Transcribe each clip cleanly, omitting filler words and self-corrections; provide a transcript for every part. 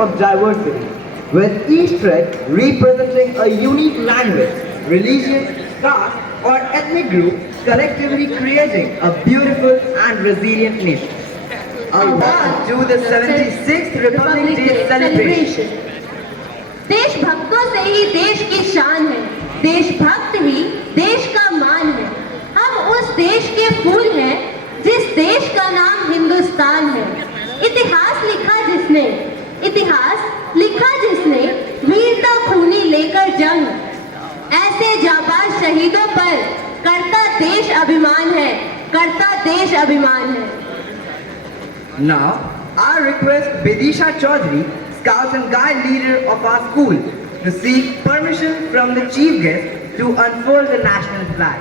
of diversity, with each thread representing a unique language, religion, caste, or ethnic group, collectively creating a beautiful and resilient nation. On to the 76th Republic Day celebration. देशभक्तों से ही देश की शान है, देशभक्त ही देश का मान है। हम उस देश के फूल हैं जिस देश का नाम हिंदुस्तान है। इतिहास लिखा जिसने वीरता खूनी लेकर जंग, ऐसे जाबाज शहीदों पर करता देश अभिमान है, करता देश अभिमान है। Now, I request Bidisha Chaudhary, Scout and Guide leader of our school, to seek permission from the chief guest to unfold the national flag.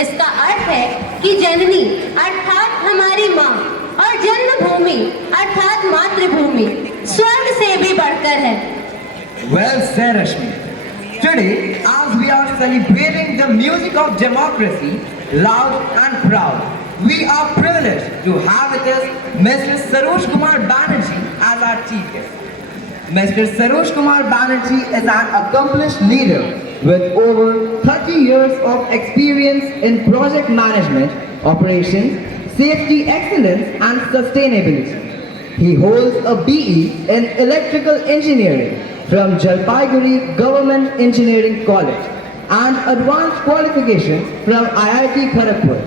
इसका अर्थ है कि जननी अर्थात हमारी माँ और जन्मभूमि अर्थात मातृभूमि स्वर्ग से भी बढ़कर है। Well said, Rashmi. Today, as we are celebrating the music of democracy, loud and proud, we are privileged to have with us Mr. Sarosh Kumar Banerjee as our chief guest. Mr. Sarosh Kumar Banerjee is an accomplished leader with over 30 years of experience in project management, operations, safety excellence and sustainability. He holds a BE in electrical engineering from Jalpaiguri Government Engineering College and advanced qualification from IIT Kharagpur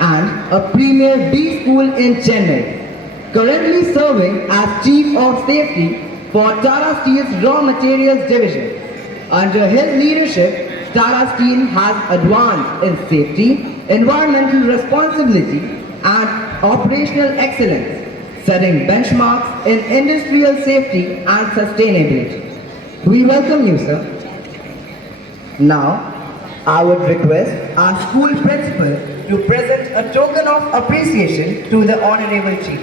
and a premier B school in Chennai. Currently serving as Chief of Safety for Tata Steel's Raw Materials Division. Under his leadership, Tata Steel has advanced in safety, environmental responsibility and operational excellence, setting benchmarks in industrial safety and sustainability. We welcome you, sir. Now, I would request our school principal to present a token of appreciation to the Honorable Chief.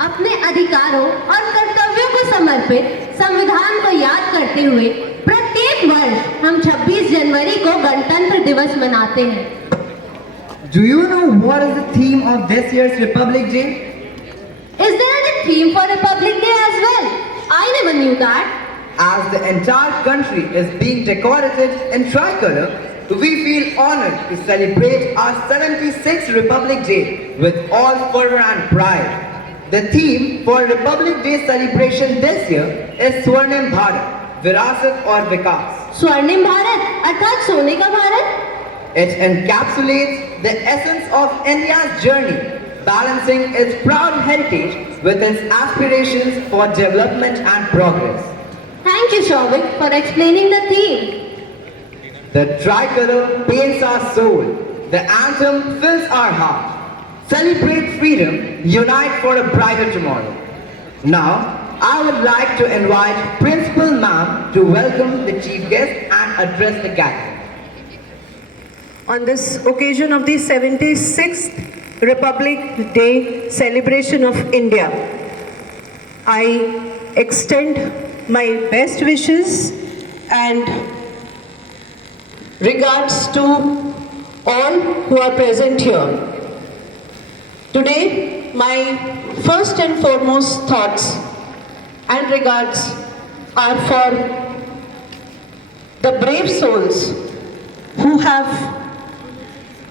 अपने अधिकारों और कर्तव्यों को समर्पित संविधान को याद करते हुए प्रत्येक वर्ष हम 26 जनवरी को गणतंत्र दिवस मनाते हैं। Do you know what is the theme of this year's Republic Day? Is there any theme for Republic Day as well? I never knew that. As the entire country is being decorated in tricolor, we feel honored to celebrate our 76th Republic Day with all fervor and pride. The theme for Republic Day celebration this year is Swarnim Bharat, Virasat or Vikas. स्वर्णिम भारत अर्थात सोने का Bharat. It encapsulates the essence of India's journey, balancing its proud heritage with its aspirations for development and progress. Thank you, Shovik, for explaining the theme. The tricolor paints our soul. The anthem fills our heart. Celebrate freedom, unite for a brighter tomorrow. Now, I would like to invite Principal Ma'am to welcome the chief guest and address the gathering. On this occasion of the 76th Republic Day celebration of India, I extend my best wishes and regards to all who are present here. Today, my first and foremost thoughts and regards are for the brave souls who have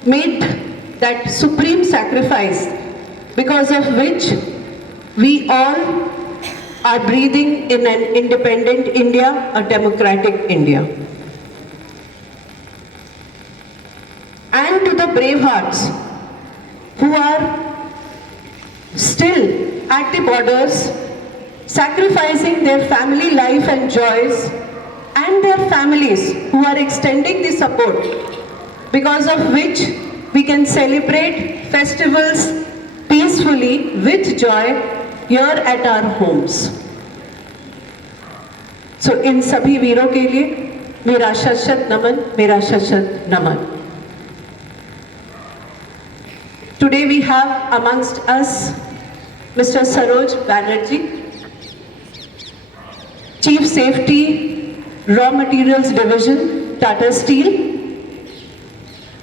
made that supreme sacrifice because of which we all are breathing in an independent India, a democratic India. And to the brave hearts who are still at the borders, sacrificing their family life and joys, and their families who are extending the support, because of which we can celebrate festivals peacefully with joy here at our homes. So इन सभी वीरों के लिए मेरा शत नमन, मेरा शत नमन. Today we have amongst us Mr. Saroj Banerjee, Chief Safety Raw Materials Division, Tata Steel.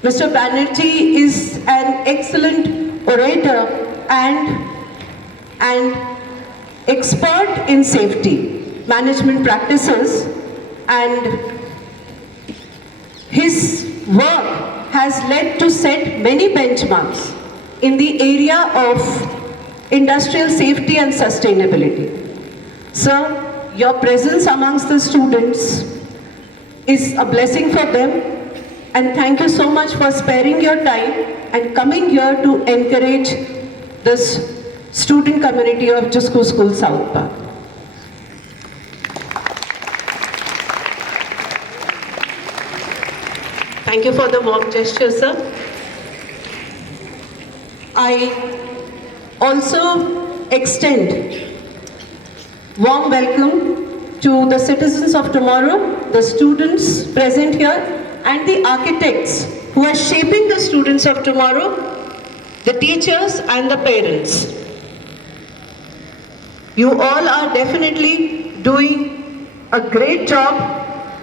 Mr. Banerjee is an excellent orator and an expert in safety management practices, and his work has led to set many benchmarks in the area of industrial safety and sustainability. Sir, your presence amongst the students is a blessing for them, and thank you so much for sparing your time and coming here to encourage this student community of Jusco School South Park. Thank you for the warm gesture, sir. I also extend warm welcome to the citizens of tomorrow, the students present here, and the architects who are shaping the students of tomorrow, the teachers and the parents. You all are definitely doing a great job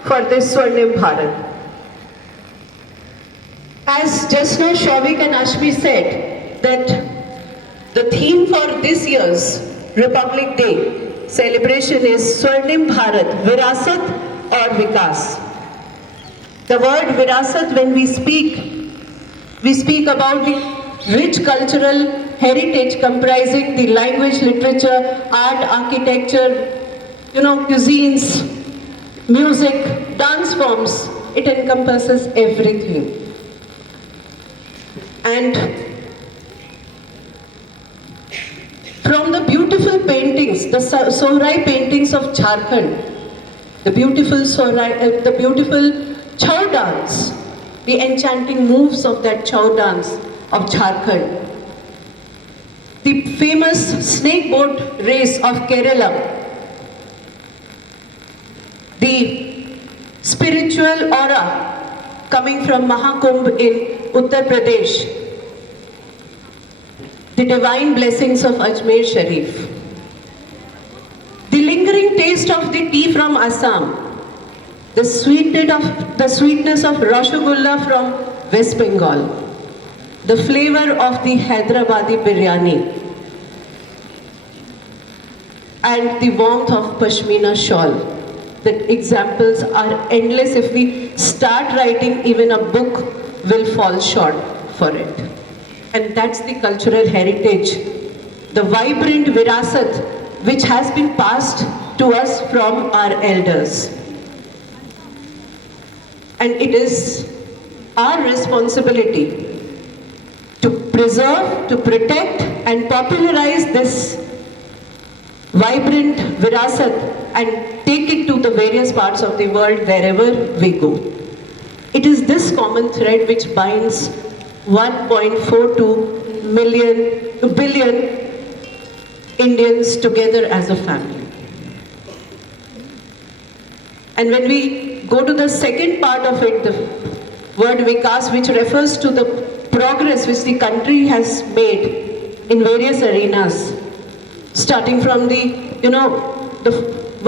for this Swarnim Bharat. As just now Shovik and Ashmi said, that the theme for this year's Republic Day celebration is Swarnim Bharat, Virasat or Vikas. The word Virasat, when we speak about the rich cultural heritage comprising the language, literature, art, architecture, cuisines, music, dance forms. It encompasses everything. And from the beautiful paintings, the Sohrai paintings of Jharkhand, the beautiful Chau dance, the enchanting moves of that Chau dance of Jharkhand, the famous snake boat race of Kerala, the spiritual aura coming from Mahakumbh in Uttar Pradesh, the divine blessings of Ajmer Sharif, the lingering taste of the tea from Assam, the sweetness of Rasgulla from West Bengal, the flavor of the Hyderabadi biryani, and the warmth of Pashmina shawl. The examples are endless. If we start writing, even a book will fall short for it. And that's the cultural heritage, the vibrant virasat which has been passed to us from our elders. And it is our responsibility to preserve, to protect and popularize this vibrant virasat and take it to the various parts of the world wherever we go. It is this common thread which binds 1.42 billion Indians together as a family. And when we go to the second part of it, the word Vikas, which refers to the progress which the country has made in various arenas, starting from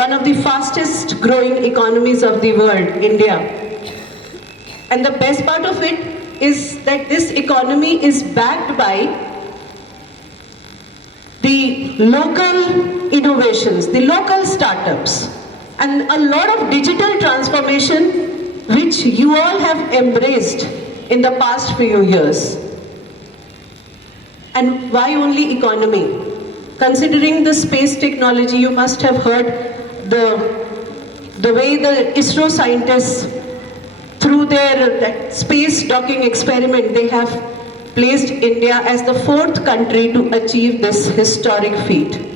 one of the fastest growing economies of the world, India. And the best part of it is that this economy is backed by the local innovations, the local startups, and a lot of digital transformation which you all have embraced in the past few years. And why only economy? Considering the space technology, you must have heard the way the ISRO scientists, through their that space docking experiment, they have placed India as the 4th country to achieve this historic feat.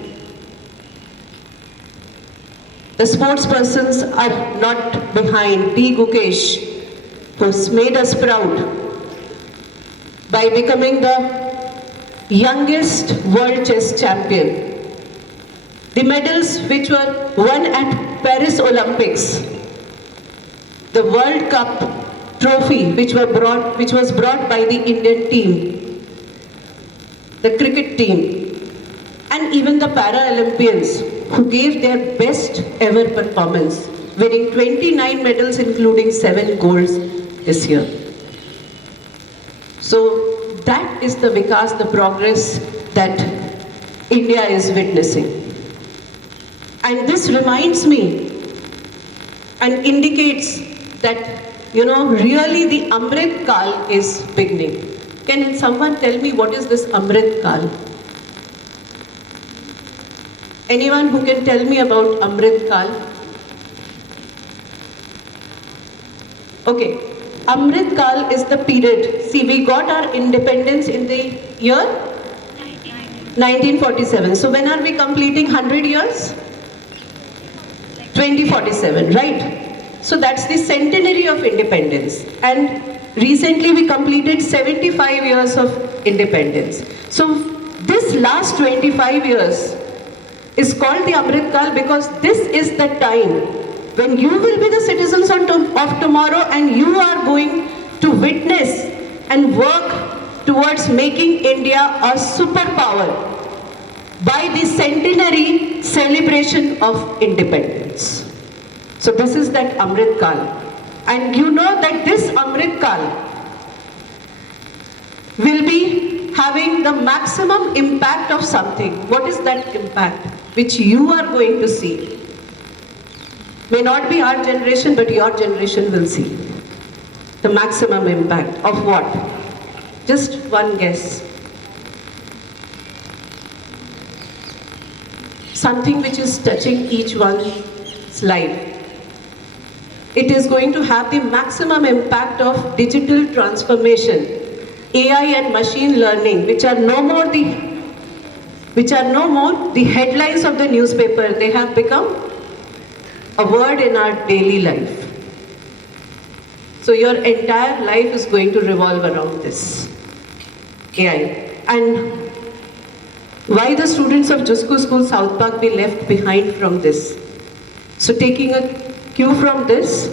The sports persons are not behind. D. Gukesh, who's made us proud by becoming the youngest world chess champion. The medals which were won at Paris Olympics, the World Cup trophy which was brought by the Indian team, the cricket team, and even the Paralympians who gave their best ever performance, winning 29 medals including 7 golds this year. So that is the Vikas, the progress that India is witnessing. And this reminds me and indicates that, really the Amrit Kal is beginning. Can someone tell me what is this Amrit Kal? Anyone who can tell me about Amrit Kal? Okay, Amrit Kal is the period. See, we got our independence in the year 1947. So when are we completing 100 years? 2047, right? So that's the centenary of independence. And recently we completed 75 years of independence. So this last 25 years is called the Amrit Kal because this is the time when you will be the citizens of tomorrow and you are going to witness and work towards making India a superpower by the centenary celebration of independence. So this is that Amrit Kal. And you know that this Amrit Kal will be having the maximum impact of something. What is that impact which you are going to see? May not be our generation, but your generation will see. The maximum impact of what? Just one guess. Something which is touching each one's life. It is going to have the maximum impact of digital transformation, AI and machine learning, which are no more the headlines of the newspaper. They have become a word in our daily life. So your entire life is going to revolve around this AI. And why the students of Jusco School South Park be left behind from this? So taking a cue from this,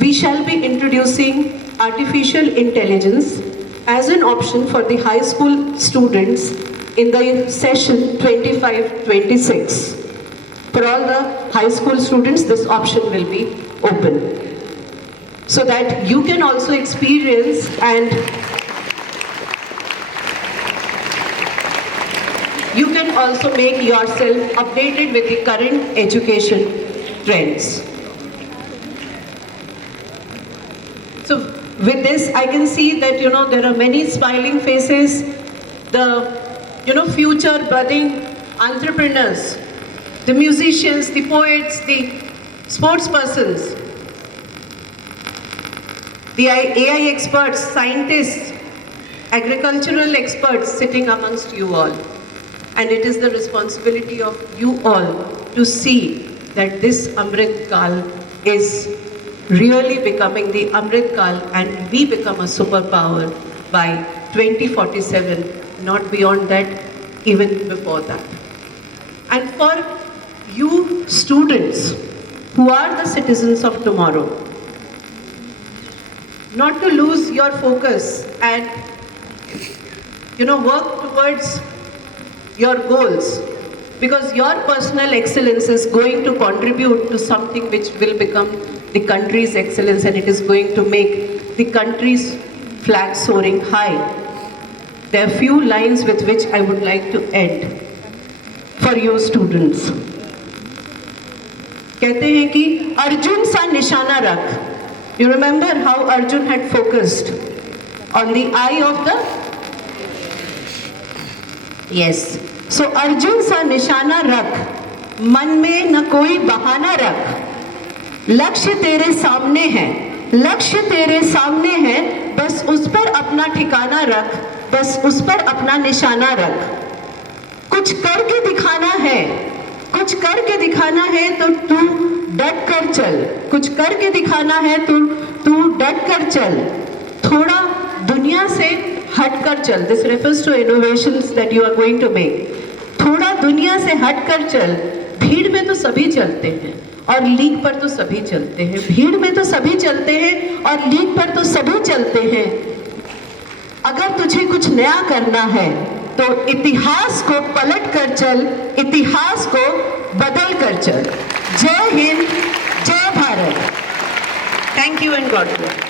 we shall be introducing artificial intelligence as an option for the high school students in the session 25-26. For all the high school students, this option will be open, so that you can also experience and you can also make yourself updated with the current education trends. So with this, I can see that, there are many smiling faces, the, future budding entrepreneurs, the musicians, the poets, the sports persons, the AI experts, scientists, agricultural experts sitting amongst you all. And it is the responsibility of you all to see that this Amrit Kal is really becoming the Amrit Kal and we become a superpower by 2047, not beyond that, even before that. And for you students who are the citizens of tomorrow, not to lose your focus and work towards your goals, because your personal excellence is going to contribute to something which will become the country's excellence, and it is going to make the country's flag soaring high. There are few lines with which I would like to end for you students. कहते हैं कि अर्जुन सा निशाना रख. You remember how Arjun had focused on the eye of the... Yes. So Arjun सा निशाना रख, मन में न कोई बहाना रख. लक्ष्य तेरे सामने है, लक्ष्य तेरे सामने है, बस उस पर अपना ठिकाना रख, बस उस पर अपना निशाना रख. कुछ करके दिखाना है, कुछ करके दिखाना है तो तू डट कर चल. कुछ करके दिखाना है तो तू डट कर चल. थोड़ा दुनिया से हट कर चल. This refers to innovations that you are going to make. थोड़ा दुनिया से हट कर चल. भीड़ में तो सभी चलते हैं और लीक पर तो सभी चलते हैं. भीड़ में तो सभी चलते हैं और लीक पर तो सभी चलते हैं. अगर तुझे कुछ नया करना है तो इतिहास को पलट कर चल, इतिहास को बदल कर चल. जय हिंद, जय Bharat. Thank you and God bless.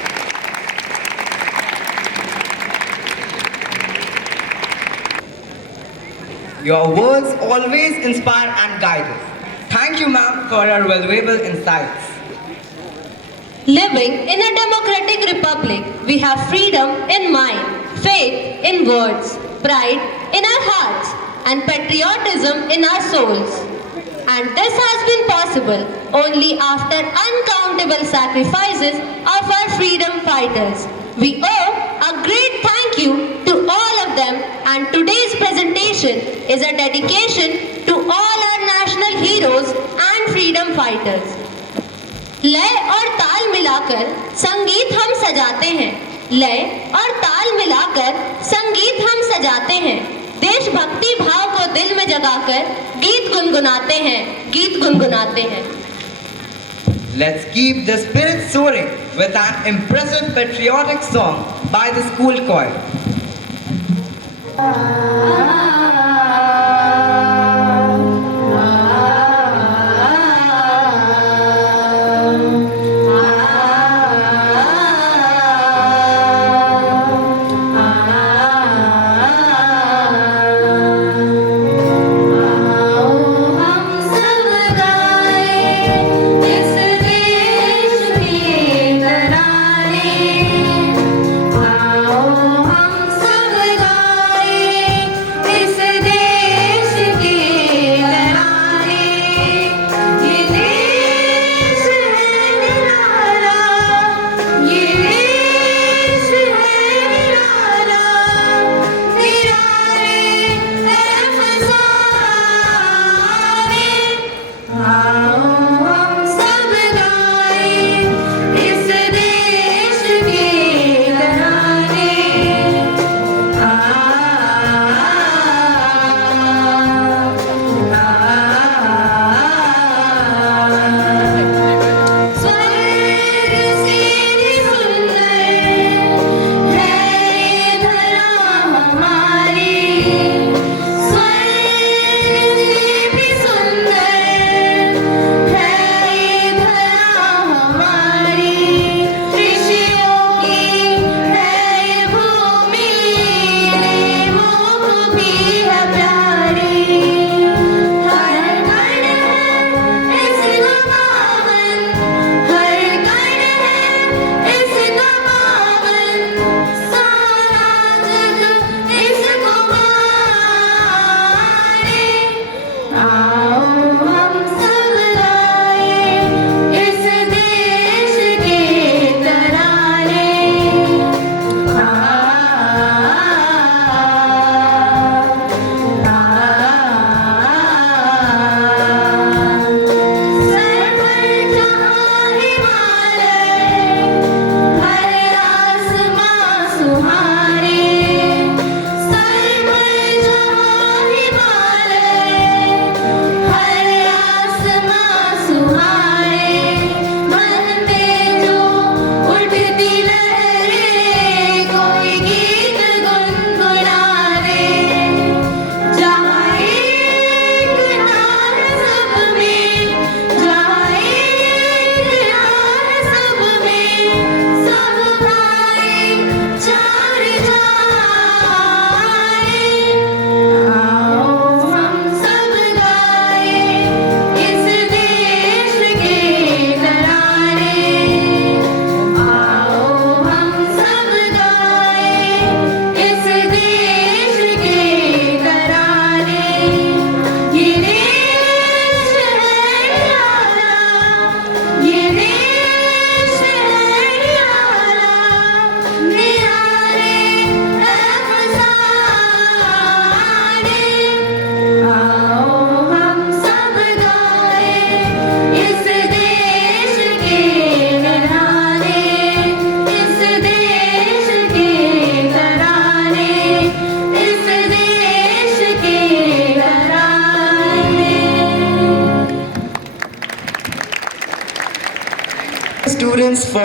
Your words always inspire and guide us. Thank you, ma'am, for your valuable insights. Living in a democratic republic, we have freedom in mind, faith in words, pride in our hearts, and patriotism in our souls. And this has been possible only after uncountable sacrifices of our freedom fighters. We owe a great thank you to all of them, and today's presentation is a dedication to all our national heroes and freedom fighters. लय और ताल मिलाकर संगीत हम सजाते हैं. लय और ताल मिलाकर संगीत हम सजाते हैं. देशभक्ति भाव को दिल में जगाकर गीत गुनगुनाते हैं, गीत गुनगुनाते हैं. Let's keep the spirit soaring with an impressive patriotic song by the school choir. इस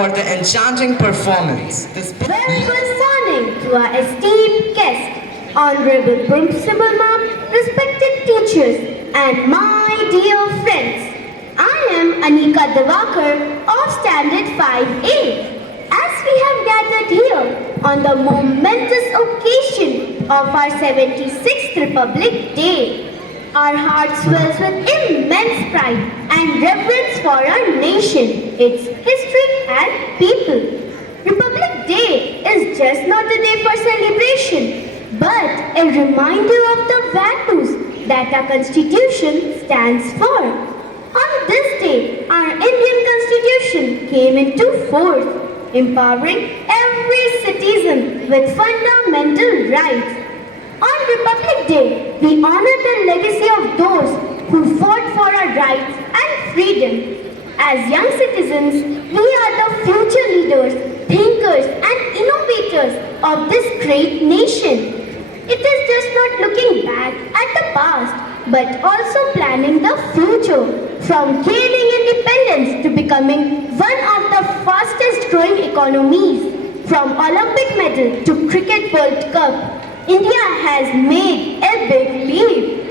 for the enchanting performance. Very good morning to our esteemed guests, Honorable Principal Ma'am, respected teachers, and my dear friends. I am Anika Devakar of Standard 5A. As we have gathered here on the momentous occasion of our 76th Republic Day, our heart swells with immense pride and reverence for our nation, its history and people. Republic Day is just not a day for celebration, but a reminder of the values that our Constitution stands for. On this day, our Indian Constitution came into force, empowering every citizen with fundamental rights. On Republic Day, we honor the legacy of those who fought for our rights and freedom. As young citizens, we are the future leaders, thinkers, and innovators of this great nation. It is just not looking back at the past, but also planning the future, from gaining independence to becoming one of the fastest growing economies. From Olympic medal to Cricket World Cup, India has made a big leap.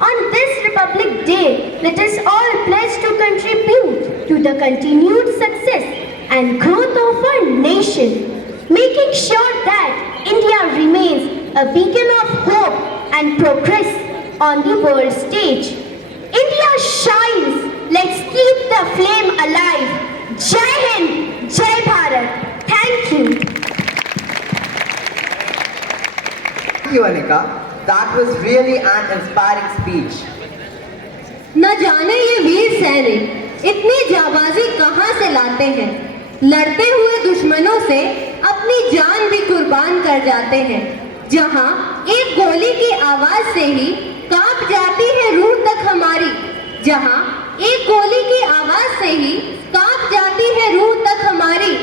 On this Republic Day, let us all pledge to contribute to the continued success and growth of our nation, making sure that India remains a beacon of hope and progress on the world stage. India shines. Let's keep the flame alive. Jai Hind, Jai Bharat. Thank you. Thank you, Anika. That was really an inspiring speech. न जाने ये वीर सैनिक इतनी जाबाजी कहां से लाते हैं, लड़ते हुए दुश्मनों से अपनी जान भी कुर्बान कर जाते हैं। जहां एक गोली की आवाज से ही कांप जाती है रूह तक हमारी, जहां एक गोली की आवाज से ही कांप जाती है रूह तक हमारी,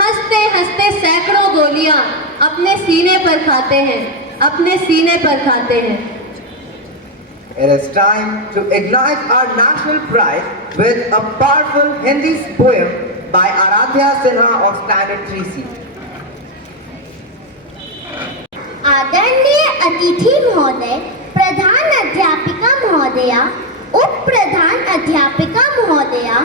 हंसते हंसते सैकड़ों गोलियां अपने सीने पर खाते हैं, अपने सीने पर खाते हैं। It is time to ignite our national pride with a powerful Hindi poem by Aradhya Sinha of Standard 3C. आदरणीय अतिथि महोदय, प्रधान अध्यापिका महोदया, उप प्रधान अध्यापिका महोदया,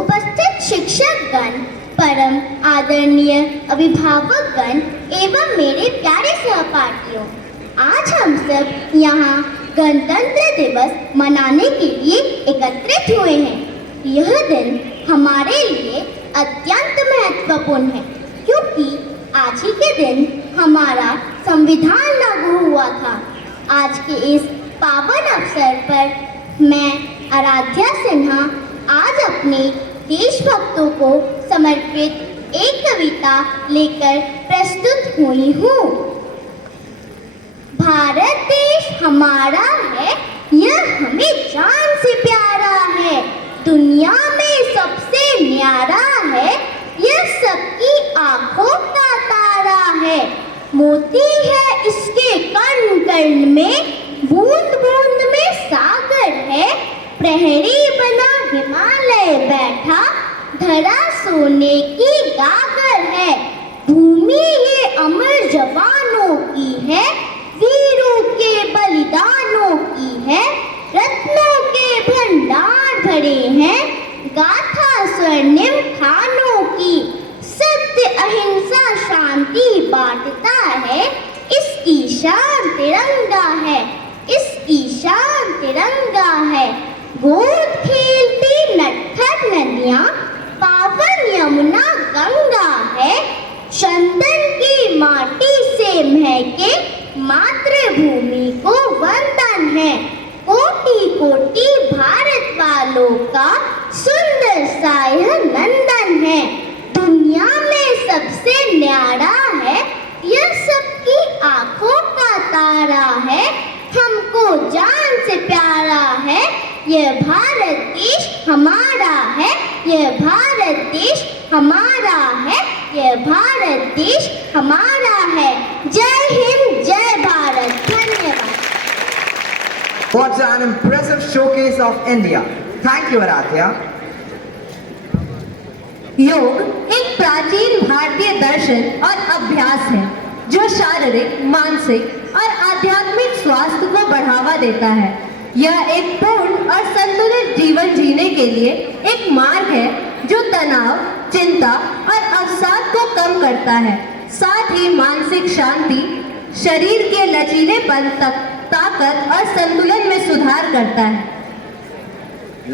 उपस्थित शिक्षकगण, परम आदरणीय अभिभावकगण एवं मेरे प्यारे सहपाठियों, आज हम सब यहाँ गणतंत्र दिवस मनाने के लिए एकत्रित हुए हैं। यह दिन हमारे लिए अत्यंत महत्वपूर्ण है, क्योंकि आज ही के दिन हमारा संविधान लागू हुआ था। आज के इस पावन अवसर पर मैं आराध्या सिन्हा आज अपने देशभक्तों को समर्पित एक कविता लेकर प्रस्तुत हुई हूँ। भारत देश हमारा है, यह हमें जान से प्यारा है, दुनिया में सबसे न्यारा है, यह सबकी आंखों का तारा है, मोती है इसके कण कण में, बूंद बूंद में सागर है, प्रहरी बना हिमालय बैठा, धरा सोने की गागर है, भूमि ये अमर जवानों की है, वीरों के बलिदानों की है, रत्नों के भंडार भरे हैं, गाथा स्वर्णिम खानों की, सत्य अहिंसा शांति बांटता है, इसकी शान तिरंगा है, इसकी शान तिरंगा है, गोद खेलती नटखट नदियाँ, पावन यमुना गंगा है, चंदन की माटी से महके मातृभूमि को वंदन है, कोटि कोटि भारत वालों का सुंदर सा यह नंदन है, दुनिया में सबसे न्यारा है, यह सबकी आंखों का तारा है, हमको जान से प्यारा है, यह भारत देश हमारा है, यह भारत देश हमारा है, यह भारत देश हमारा है। जय हिंद, जय भारत। धन्यवाद। What an impressive showcase of India. Thank you, Aradhya. योग एक प्राचीन भारतीय दर्शन और अभ्यास है जो शारीरिक, मानसिक और आध्यात्मिक स्वास्थ्य को बढ़ावा देता है। यह एक पूर्ण और संतुलित जीवन जीने के लिए एक मार्ग है जो तनाव, चिंता और अवसाद को कम करता है, साथ ही मानसिक शांति, शरीर के लचीलेपन तक, ताकत और संतुलन में सुधार करता है।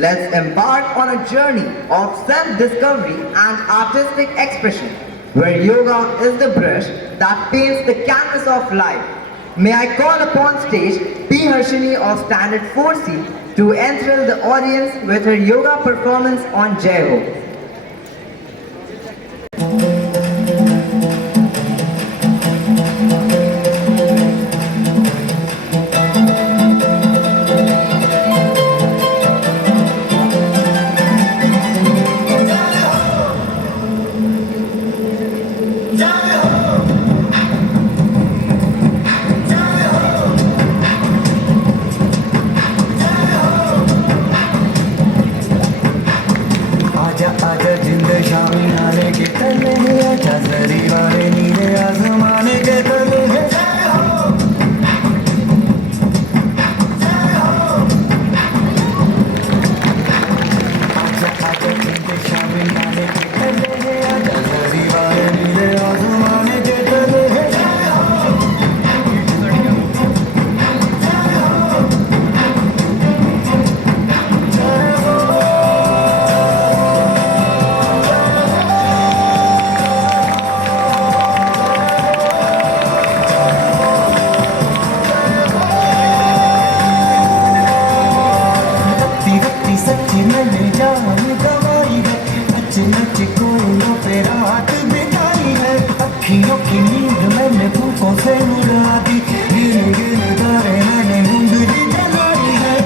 Let's embark on a journey of self-discovery and artistic expression, where yoga is the brush that paints the canvas of life. May I call upon stage P. Harshini of Standard 4C to enthrall the audience with her yoga performance on Jai Ho. आजा आजा जिंद शामी नाले के तले है, आजा जरी वाले नीले आसमाने के तले है। आजा आजा जिंद शामी नाले के तले है, आजा जरी वाले नीले आसमाने के तले है। रत्ती सच्ची मैंने जान गवाई है, नच नच कोयलों पे रात बिताई है। अखियों की नींद मैंने फूकों से उड़ा दी, गिन गिन तारे मैंने उंगली जलाई है।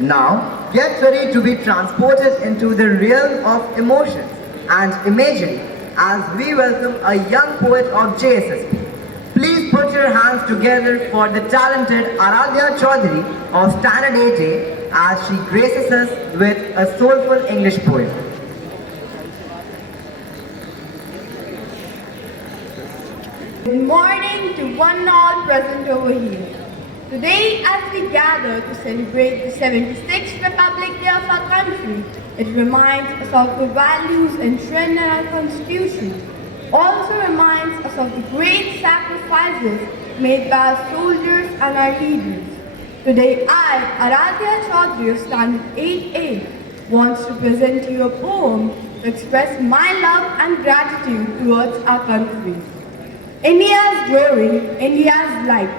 Now, get ready to be transported into the realm of emotions and imagery as we welcome a young poet of JSSP. Please put your hands together for the talented Aradhya Chaudhary of Standard 8A as she graces us with a soulful English poem. Good morning to one and all present over here. Today, as we gather to celebrate the 76th Republic Day of our country, it reminds us of the values enshrined in our Constitution. Also reminds us of the great sacrifices made by our soldiers and our leaders. Today, I, Aradhya Chaudhary of Standard 8A, wants to present to you a poem to express my love and gratitude towards our country. India's glory, India's light.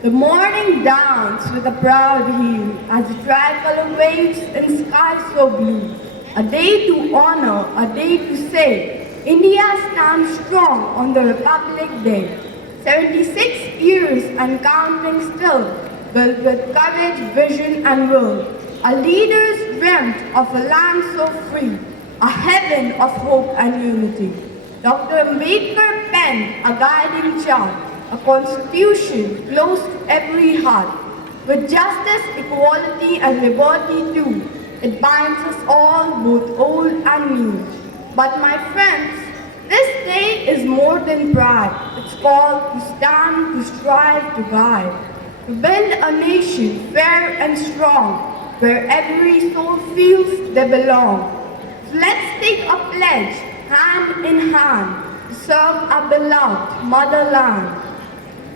The morning dawns with a proud heel as the tricolor waves in sky so blue. A day to honor, a day to say, India stands strong on the Republic Day. 76 years and counting still, built with courage, vision and will. Our leaders dreamt of a land so free, a heaven of hope and unity. Dr. Ambedkar penned a guiding chart, a constitution close to every heart. With justice, equality and liberty too, it binds us all, both old and new. But my friends, this day is more than pride. It's called to stand, to strive, to guide. To build a nation fair and strong, where every soul feels they belong. So let's take a pledge, hand in hand, to serve our beloved motherland.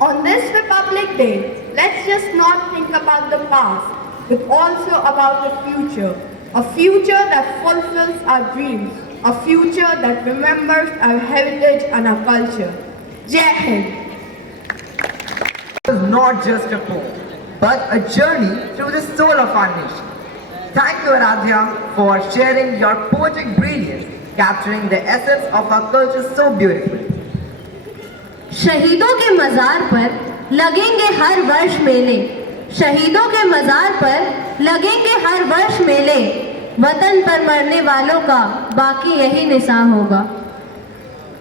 On this Republic Day, let's just not think about the past, but also about the future. A future that fulfills our dreams, a future that remembers our heritage and our culture. Jai Hind. It is not just a poem, but a journey through the soul of our nation. Thank you, Aradhya, for sharing your poetic brilliance, capturing the essence of our culture so beautifully. शहीदों के मज़ार पर लगेंगे हर वर्ष मेले, शहीदों के मज़ार पर लगेंगे हर वर्ष मेले, वतन पर मरने वालों का बाकी यही निशान होगा।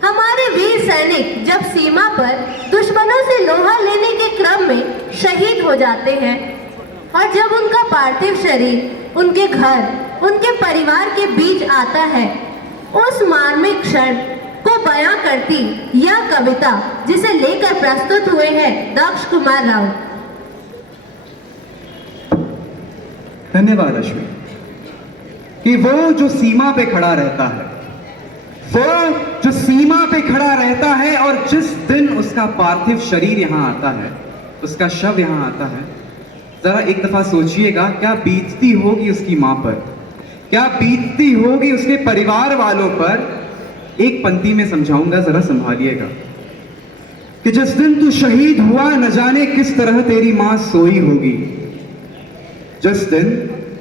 हमारे वीर सैनिक जब सीमा पर दुश्मनों से लोहा लेने के क्रम में शहीद हो जाते हैं और जब उनका पार्थिव शरीर उनके घर, उनके परिवार के बीच आता है, उस मार्मिक क्षण को बयां करती यह कविता जिसे लेकर प्रस्तुत हुए हैं दक्ष कुमार राव। धन्यवाद अश्विन। कि वो जो सीमा पे खड़ा रहता है, वो जो सीमा पे खड़ा रहता है और जिस दिन उसका पार्थिव शरीर यहाँ आता है, उसका शव यहाँ आता है, जरा एक दफा सोचिएगा क्या बीतती होगी उसकी माँ पर, क्या बीतती होगी उसके परिवार वालों पर। एक पंक्ति में समझाऊंगा, जरा संभालिएगा। कि जिस दिन तू शहीद हुआ न जाने किस तरह तेरी मां सोई होगी, जिस दिन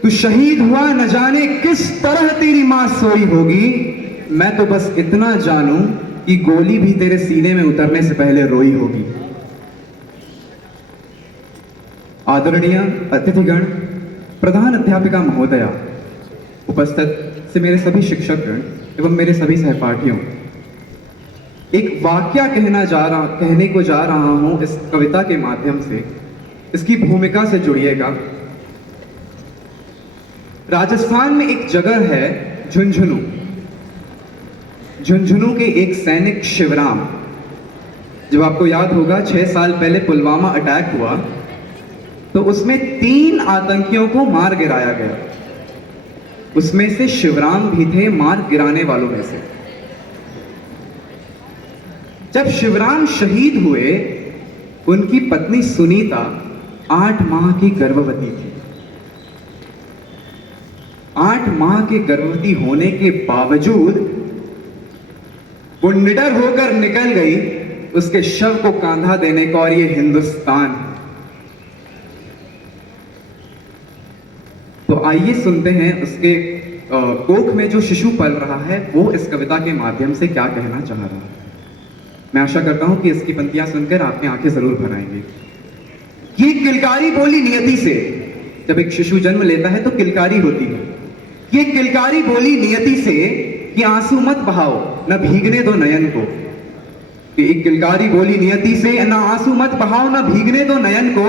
तू शहीद हुआ न जाने किस तरह तेरी मां सोई होगी, मैं तो बस इतना जानूं कि गोली भी तेरे सीने में उतरने से पहले रोई होगी। आदरणीय अतिथिगण, प्रधान अध्यापिका महोदया, उपस्थित से मेरे सभी शिक्षकगण एवं मेरे सभी सहपाठियों, एक वाक्य कहने को जा रहा हूं इस कविता के माध्यम से। इसकी भूमिका से जुड़िएगा। राजस्थान में एक जगह है झुंझुनू। झुंझुनू के एक सैनिक शिवराम, जब आपको याद होगा 6 साल पहले पुलवामा अटैक हुआ तो उसमें 3 आतंकियों को मार गिराया गया। उसमें से शिवराम भी थे मार गिराने वालों में से। जब शिवराम शहीद हुए, उनकी पत्नी सुनीता 8 माह की गर्भवती थी। 8 माह के गर्भवती होने के बावजूद वो निडर होकर निकल गई उसके शव को कांधा देने को, और ये हिंदुस्तान है। तो आइए सुनते हैं उसके कोख में जो शिशु पल रहा है वो इस कविता के माध्यम से क्या कहना चाह रहा है। मैं आशा करता हूं कि इसकी पंक्तियां सुनकर आपने आंखें जरूर भर आएंगी। ये किलकारी बोली नियति से, जब एक शिशु जन्म लेता है तो किलकारी होती है। ये किलकारी बोली नियति से कि आंसू मत बहाओ न भीगने दो नयन को। कि एक किलकारी बोली नियति से न आंसू मत बहाओ न भीगने दो नयन को,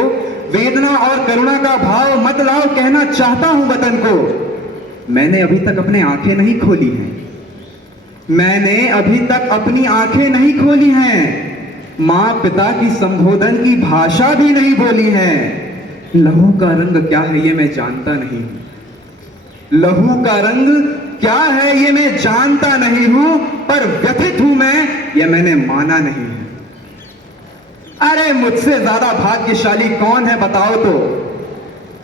वेदना और करुणा का भाव मत लाओ कहना चाहता हूं वतन को। मैंने अभी तक अपने आंखें नहीं खोली हैं, मैंने अभी तक अपनी आंखें नहीं खोली हैं, मां पिता की संबोधन की भाषा भी नहीं बोली है। लहू का रंग क्या है ये मैं जानता नहीं हूं, लहू का रंग क्या है ये मैं जानता नहीं हूं, पर व्यथित हूं मैं ये मैंने माना नहीं है। अरे मुझसे ज्यादा भाग्यशाली कौन है बताओ तो,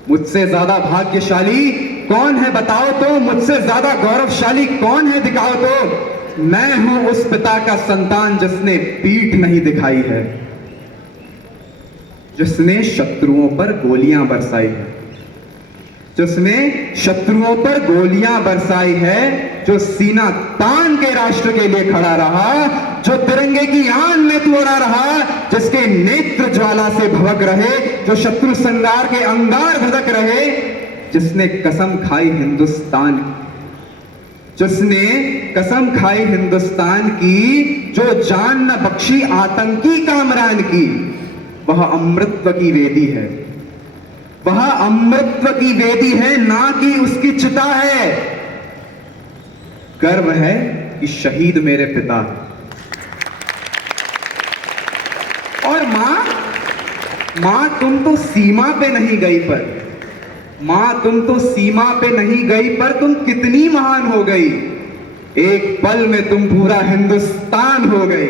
मुझसे ज्यादा भाग्यशाली कौन है बताओ तो, मुझसे ज्यादा गौरवशाली कौन है दिखाओ तो। मैं हूं उस पिता का संतान जिसने पीठ नहीं दिखाई है। जिसने शत्रुओं पर गोलियां बरसाई है, जिसने शत्रुओं पर गोलियां बरसाई है, जो सीना तान के राष्ट्र के लिए खड़ा रहा, जो तिरंगे की आन में तोड़ा रहा, जिसके नेत्र ज्वाला से भवक रहे, जो शत्रु संगार के अंगार भदक रहे, जिसने कसम खाई हिंदुस्तान, जिसने कसम खाई हिंदुस्तान की, जो जान न बख्शी आतंकी कामरान की, वह अमृतत्व की वेदी है, वह अमृतत्व की वेदी है, ना कि उसकी चिता है। गर्व है कि शहीद मेरे पिता है। और मां तुम तो सीमा पे नहीं गई, पर मां तुम तो सीमा पे नहीं गई, पर तुम कितनी महान हो गई। एक पल में तुम पूरा हिंदुस्तान हो गई।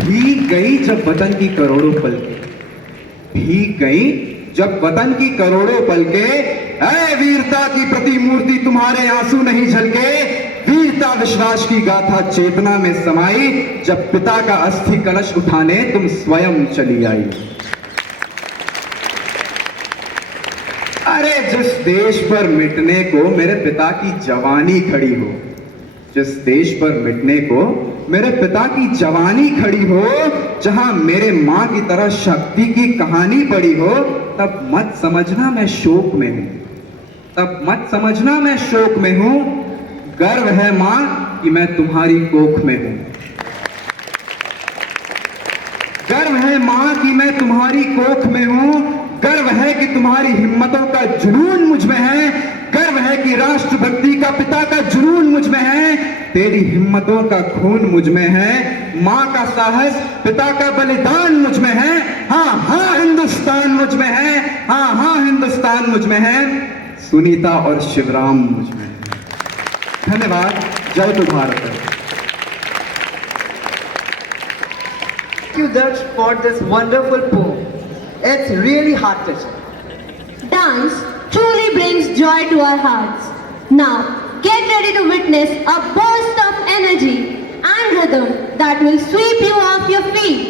भीग गई जब वतन की करोड़ों पलकें, भीग गई जब वतन की करोड़ों पलकें। ऐ वीरता की प्रतिमूर्ति तुम्हारे आंसू नहीं झलके, वीरता विश्वास की गाथा चेतना में समाई, जब पिता का अस्थि कलश उठाने तुम स्वयं चली आई। अरे जिस देश पर मिटने को मेरे पिता की जवानी खड़ी हो, जिस देश पर मिटने को मेरे पिता की जवानी खड़ी हो, जहां मेरे मां की तरह शक्ति की कहानी पड़ी हो, तब मत समझना मैं शोक में हूं, तब मत समझना मैं शोक में हूं। गर्व है मां कि मैं तुम्हारी कोख में हूं, गर्व है मां कि मैं तुम्हारी कोख में हूं। गर्व है कि तुम्हारी हिम्मतों का जुनून मुझ में है, गर्व है कि राष्ट्रभक्ति का पिता का जुनून मुझ में है, तेरी हिम्मतों का खून मुझ में है, मां का साहस पिता का बलिदान मुझ में है। हाँ हाँ हिंदुस्तान मुझ में है, हाँ हाँ हिंदुस्तान मुझ में है, सुनीता और शिवराम मुझ में है। धन्यवाद। जय तो Bharat. Thank you, Daksh, for this wonderful poem. It's really heart-touching. Dance truly brings joy to our hearts. Now, get ready to witness a burst of energy and rhythm that will sweep you off your feet.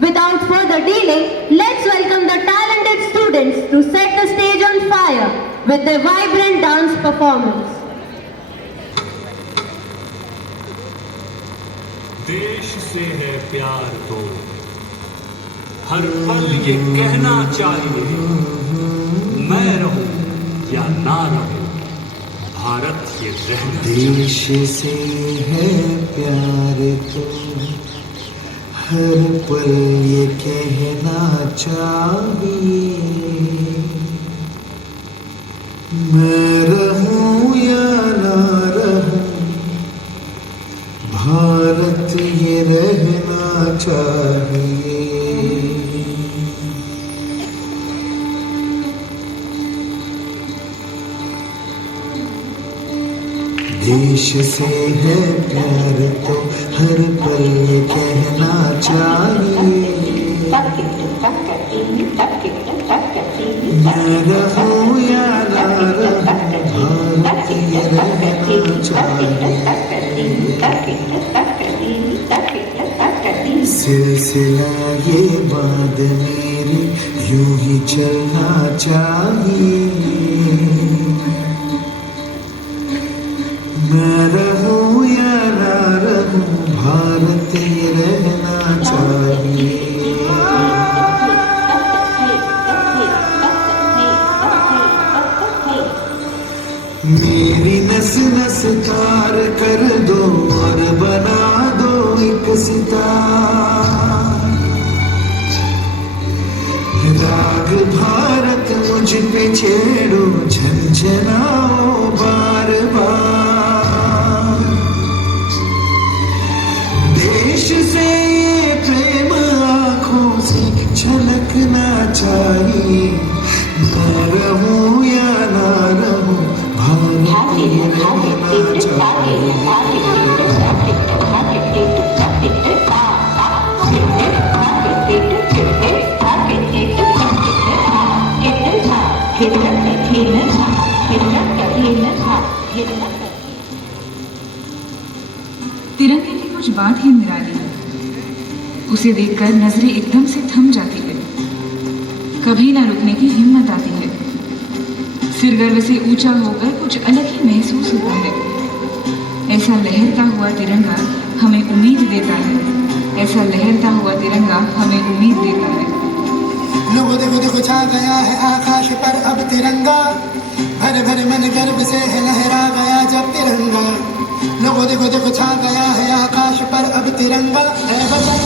Without further delay, let's welcome the talented students to set the stage on fire with their vibrant dance performance. देश से है प्यार तो हर पल ये कहना चाहिए, मैं रहूं या ना रहूं, भारत ये रहना चाहिए। देश से है प्यार तो हर पल ये कहना चाहिए, मैं रहूं या ना रहूं, भारत ये रहना चाहिए। देश से है प्यार तो हर पल ये कहना चाहिए, मैं रहूं या ना रहूं, भारत ये रहना चाहिए। सिलसिला ये बात मेरी यूं ही चलना चाहिए, मैं रहूं या ना रहूं, भारत ये रहना चाहिए। मेरी नस नस तार कर दो और बना दो एक सितार, राग भारत मुझ पे छेड़ो, झंझनाओ बार बार। देश से ये प्रेम आँखों से झलकना चाहिए, मैं रहूं या ना रहूं, भारत ये रहना चाहिए। तिरंगे की कुछ बात ही निराली है। उसे देखकर नजरें एकदम से थम जाती है, कभी ना रुकने की हिम्मत आती है। सिर गर्व से ऊंचा होकर कुछ अलग ही महसूस होता है। ऐसा लहरता हुआ तिरंगा हमें उम्मीद देता है, ऐसा लहरता हुआ तिरंगा हमें उम्मीद देता है। लोगो देखो देखो छा गया है आकाश पर अब तिरंगा, भर भर मन गर्व से है लहरा गया जब तिरंगा। लोगो देखो देखो छा गया है आकाश पर अब तिरंगा, है वतन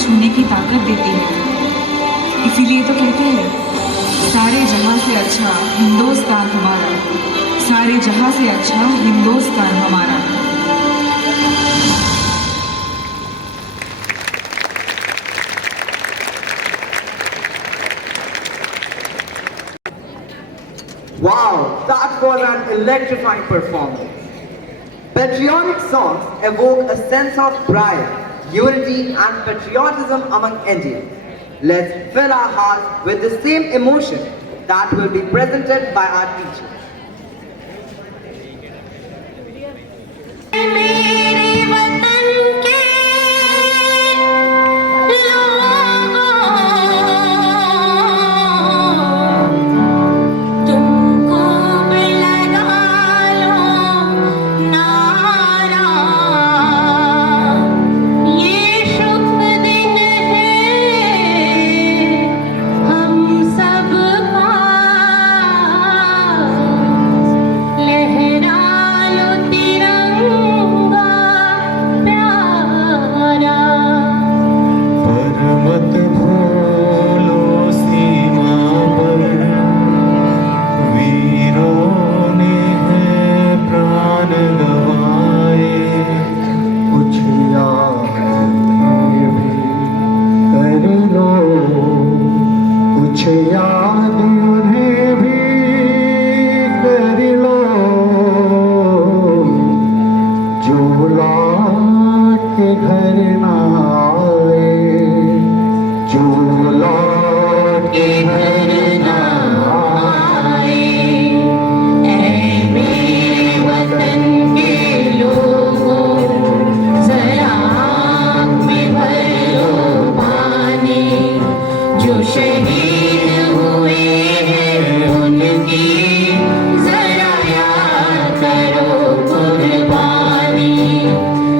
छूने की ताकत देती है। इसीलिए तो कहते हैं सारे जहां से अच्छा हिंदुस्तान हमारा, सारे जहां से अच्छा हिंदुस्तान हमारा। Wow, that was an electrifying performance. Patriotic songs evoke a sense of pride, unity and patriotism among Indians. Let's fill our hearts with the same emotion that will be presented by our teachers.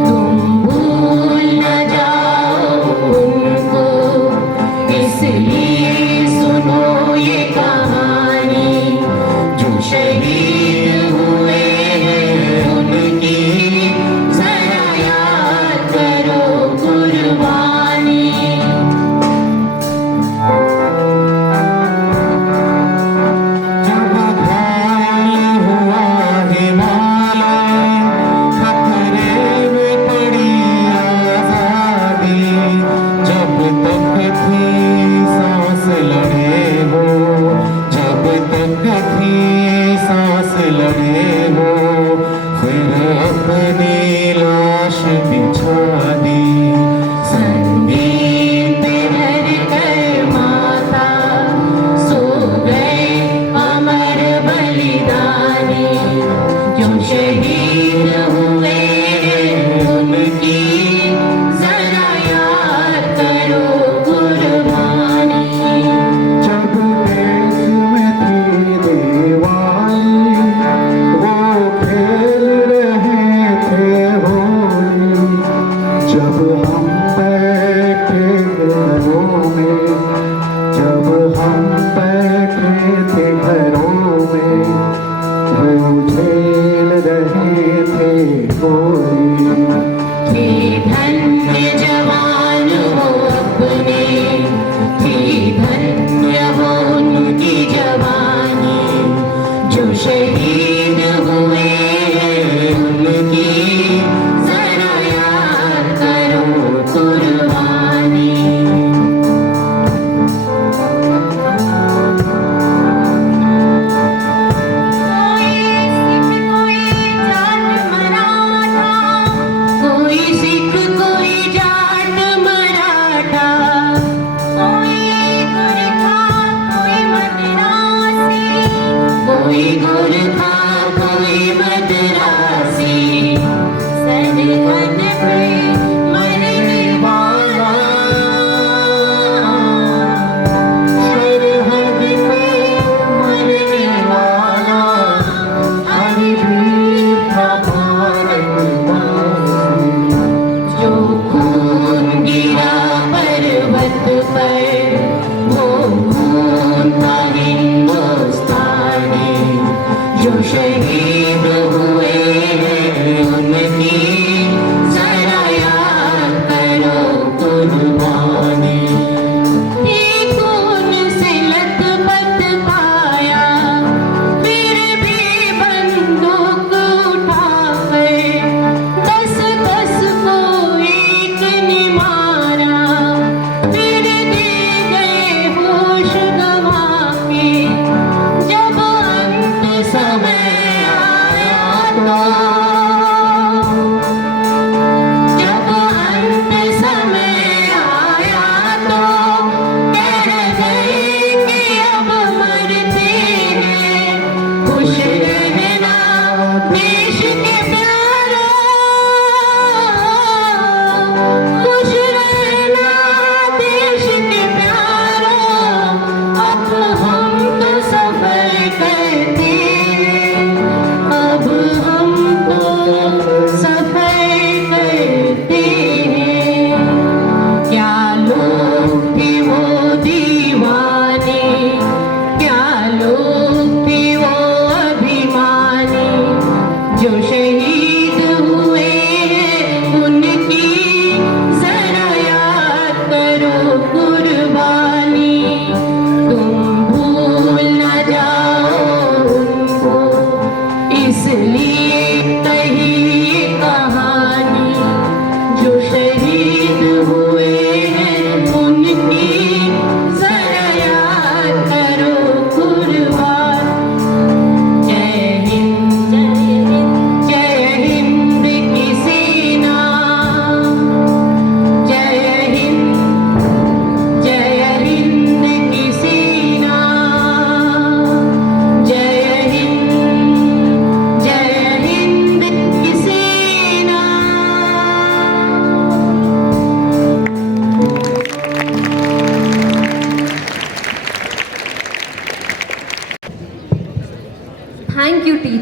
तुम भूल न जाओ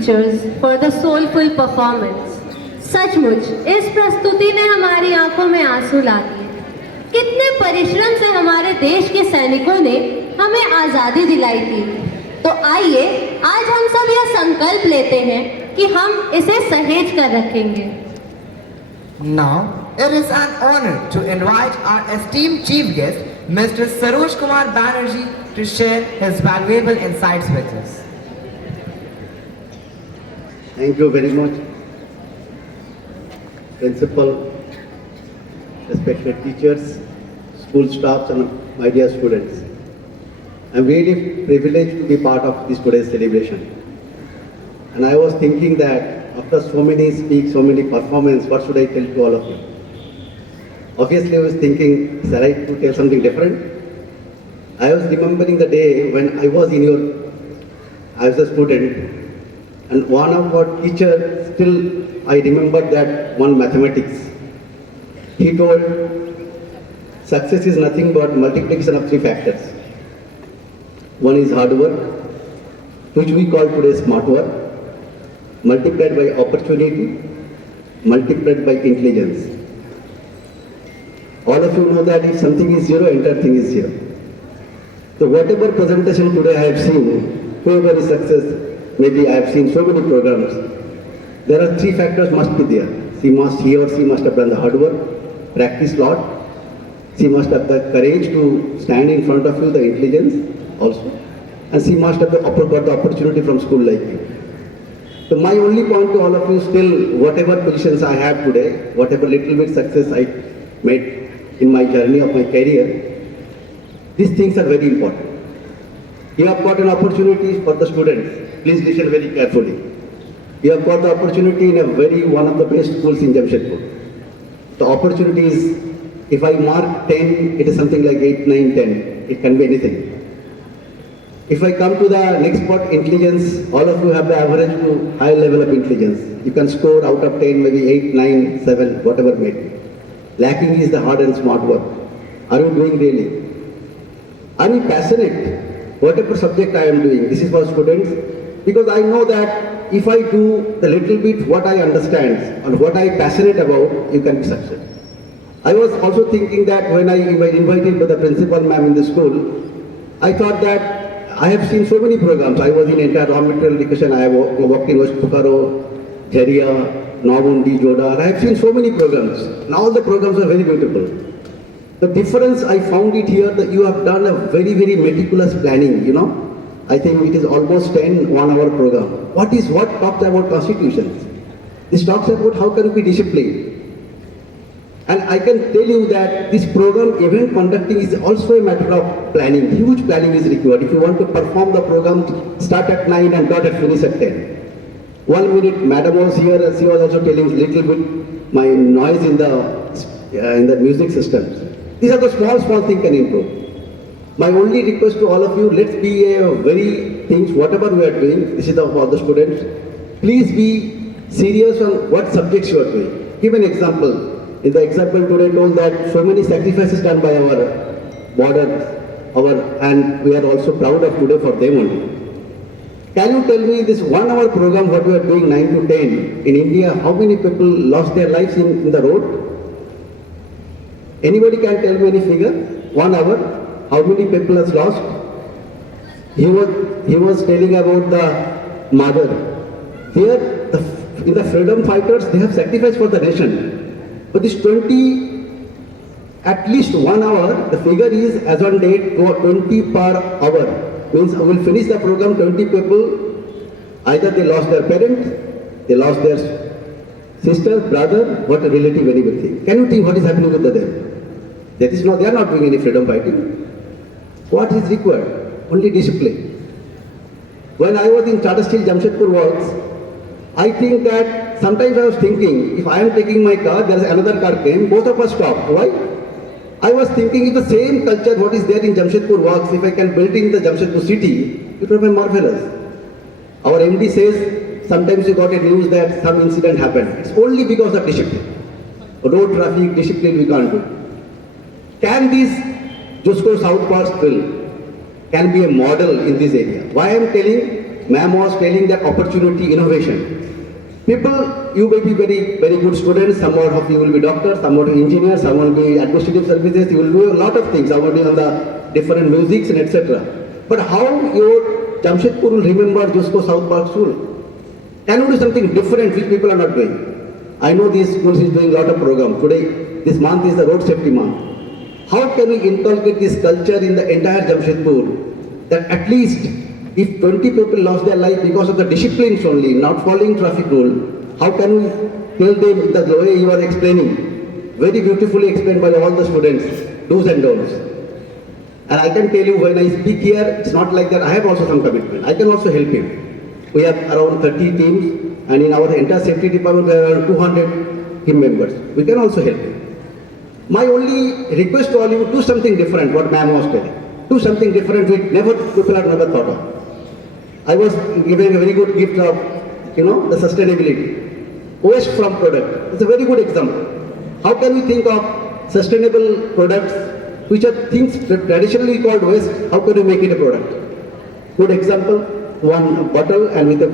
teachers for the soulful performance. सचमुच इस प्रस्तुति ने हमारी आंखों में आंसू ला दिए। कितने परिश्रम से हमारे देश के सैनिकों ने हमें आज़ादी दिलाई थी। तो आइए आज हम सब यह संकल्प लेते हैं कि हम इसे सहेज कर रखेंगे। Now, it is an honor to invite our esteemed chief guest, Mr. Saroj Kumar Banerjee, to share his valuable insights with us. Thank you very much, Principal, respected teachers, school staffs, and my dear students. I'm really privileged to be part of this today's celebration. And I was thinking that after so many speaks, so many performances, what should I tell to all of you? Obviously, I was thinking, shall I to tell something different? I was remembering the day when I was I was a student, and one of our teachers, still I remember that one mathematics. He told, success is nothing but multiplication of 3 factors. One is hard work, which we call today smart work, multiplied by opportunity, multiplied by intelligence. All of you know that if something is zero, entire thing is zero. So whatever presentation today I have seen, whoever is success, maybe I have seen so many programs, there are 3 factors must be there. He or she must have done the hard work, practice lot, she must have the courage to stand in front of you, the intelligence also, and she must have got the opportunity from school like you. So my only point to all of you, still whatever positions I have today, whatever little bit success I made in my journey of my career, these things are very important. You have got an opportunity for the students. Please listen very carefully. You have got the opportunity in one of the best schools in Jamshedpur. The opportunity is, if I mark 10, it is something like 8, 9, 10. It can be anything. If I come to the next part, intelligence, all of you have the average to high level of intelligence. You can score out of 10, maybe 8, 9, 7, whatever it may be. Lacking is the hard and smart work. Are you doing really? Are you passionate? Whatever subject I am doing, this is for students, because I know that if I do the little bit what I understand and what I am passionate about, you can be successful. I was also thinking that when I invited by the principal ma'am in the school, I thought that I have seen so many programs. I was in entire raw material education. I worked in West Bokaro, Jharia, Naugundi, Jodhar. I have seen so many programs. And all the programs are very beautiful. The difference I found it here that you have done a very, very meticulous planning, you know. I think it is almost 10 1-hour program. What talks about constitutions? This talks about how can we be disciplined. And I can tell you that this program, event conducting, is also a matter of planning. Huge planning is required. If you want to perform the program, start at 9 and not at finish at 10. 1 minute, madam was here, she was also telling little bit my noise in the music systems. These are the small things can improve. My only request to all of you, let's be a very things, whatever we are doing, this is for the students, please be serious on what subjects you are doing. Give an example. In the example today told that so many sacrifices done by our borders, and we are also proud of today for them only. Can you tell me this 1-hour program what we are doing 9 to 10 in India, how many people lost their lives in the road? Anybody can tell me any figure? 1 hour, how many people has lost? He was telling about the mother. Here, in the freedom fighters, they have sacrificed for the nation. But this 20, at least 1 hour, the figure is as on date 20 per hour. Means I will finish the program, 20 people, either they lost their parent, they lost their sister, brother, what a relative, anything. Can you think what is happening with them? That is not, they are not doing any freedom fighting. What is required? Only discipline. When I was in Tata Steel Jamshedpur Works, I think that sometimes I was thinking, if I am taking my car, there is another car came, both of us stopped. Why? I was thinking if the same culture what is there in Jamshedpur Works, if I can build in the Jamshedpur city, it would be marvelous. Our MD says, sometimes you got a news that some incident happened. It's only because of discipline. Road traffic, discipline we can't do. Can this Jusco South Park drill can be a model in this area? Why I am telling, ma'am was telling that opportunity, innovation. People, you may be very good students, some of you will be doctors, some will be engineers, some will be administrative services, you will do a lot of things, some will be on the different musics and etc. But how your Jamshedpur will remember Jusco South Park School? Can you do something different which people are not doing? I know these schools is doing a lot of program. Today, this month is the road safety month. How can we inculcate this culture in the entire Jamshedpur that at least if 20 people lost their life because of the disciplines only, not following traffic rule, how can we tell them the way you are explaining, very beautifully explained by all the students, do's and don'ts. And I can tell you when I speak here, it's not like that, I have also some commitment. I can also help him. We have around 30 teams and in our entire safety department there are around 200 team members. We can also help him. My only request to all you, do something different, what ma'am was telling. Do something different which people have never thought of. I was giving a very good gift of, the sustainability. Waste from product. It's a very good example. How can we think of sustainable products which are things traditionally called waste? How can we make it a product? Good example, one bottle and with a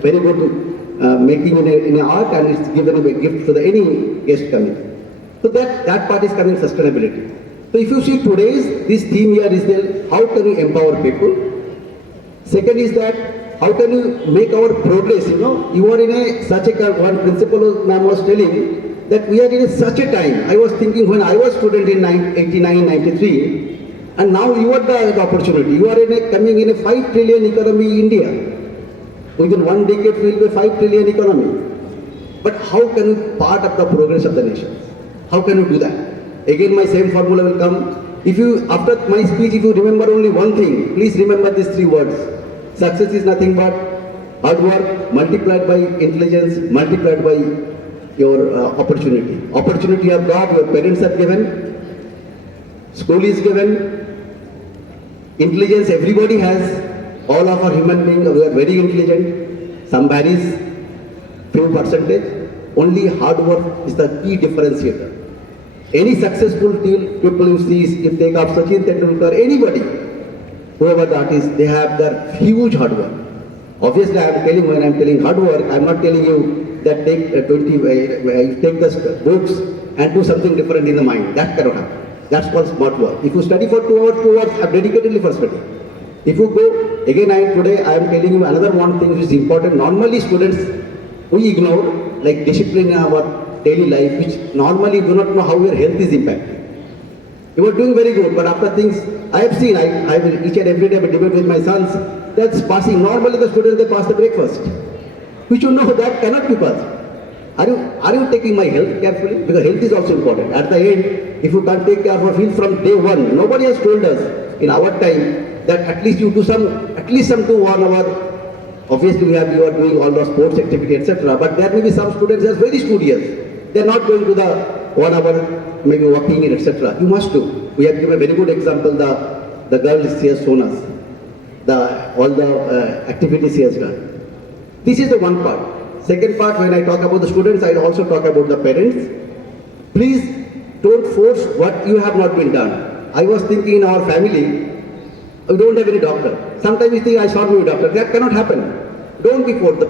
very good making in a art and it's given a gift to any guest coming. So that part is coming sustainability. So if you see today's, this theme here is there, how can we empower people? Second is that, how can you make our progress, you are in such a, one principal ma'am was telling, that we are in such a time. I was thinking when I was student in 89, 93, and now you are the opportunity. You are coming in a 5 trillion economy in India. Within 1 decade we will be 5 trillion economy. But how can you part of the progress of the nation? How can you do that? Again my same formula will come. If you, after my speech, if you remember only one thing, please remember these 3 words. Success is nothing but hard work multiplied by intelligence, multiplied by your opportunity. Opportunity you have got, your parents have given, school is given, intelligence everybody has, all of our human beings, we are very intelligent, some varies, few percentage, only hard work is the key differentiator. Any successful people you see, if take up Sachin Tendulkar, anybody, whoever that is, they have their huge hard work. Obviously, I am telling, when I am telling hard work, I am not telling you that take take the books and do something different in the mind. That cannot happen. That's called smart work. If you study for 2 hours, have dedicatedly for study. If you go, again today I am telling you another one thing which is important. Normally students, we ignore, like discipline in our daily life, which normally do not know how your health is impacted. You are doing very good, but after things, I have seen, I will each and every day have a debate with my sons, that's passing. Normally the students, they pass the breakfast. We should know that cannot be passed. Are you taking my health carefully? Because health is also important. At the end, if you can't take care of our health from day one, nobody has told us in our time that at least you do at least some 2 1 hour. Obviously you are doing all the sports activity, etc. But there may be some students who are very studious. They are not going to the 1 hour, maybe walking in, etc. You must do. We have given a very good example, the girls she has shown us, all the activities she has done. This is the one part. Second part, when I talk about the students, I also talk about the parents. Please don't force what you have not been done. I was thinking in our family, we don't have any doctor. Sometimes we think I shall be a doctor. That cannot happen. Don't be forced.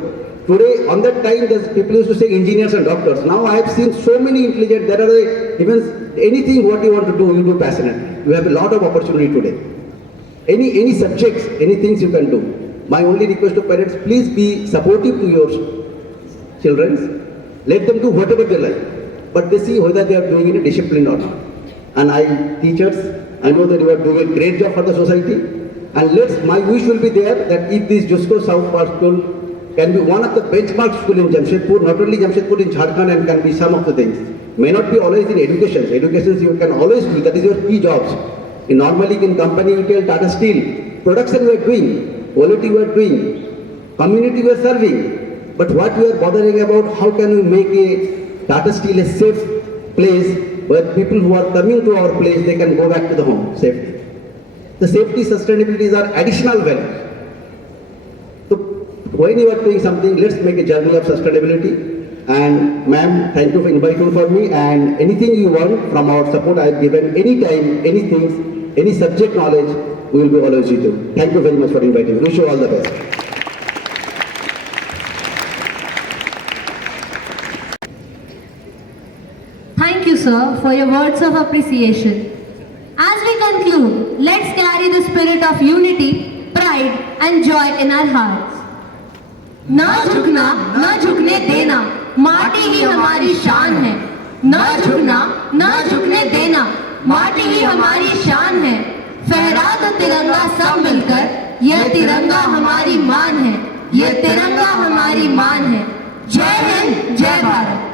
Today, on that time, people used to say engineers and doctors. Now I have seen so many intelligent, there are even anything what you want to do, you do passionately. You have a lot of opportunity today. Any subjects, any things you can do. My only request to parents, please be supportive to your children. Let them do whatever they like. But they see whether they are doing it disciplined or not. And teachers, I know that you are doing a great job for the society. And my wish will be there that if this Jusco South Park School can be one of the benchmark school in Jamshedpur, not only Jamshedpur, in Jharkhand, and can be some of the things. May not be always in education. Education you can always do, that is your key jobs. Normally in company you tell Tata Steel, production we are doing, quality we are doing, community we are serving. But what we are bothering about, how can we make a Tata Steel a safe place where people who are coming to our place, they can go back to the home safely. The safety sustainability are additional value. So when you are doing something, let's make a journey of sustainability. And ma'am, thank you for inviting for me, and anything you want from our support, I have given anytime, anything, any subject knowledge, we will be always with you. Thank you very much for inviting me. Wish you all the best. Thank you, sir, for your words of appreciation. As we conclude, let's carry the spirit of unity, pride, and joy in our hearts. ना झुकना, ना झुकने देना, माटी ही हमारी शान है. ना झुकना, ना झुकने देना, माटी ही हमारी शान है. फहरा दो तिरंगा सब मिलकर, यह तिरंगा हमारी मान है. यह तिरंगा हमारी मान है. जय हिंद, जय भारत.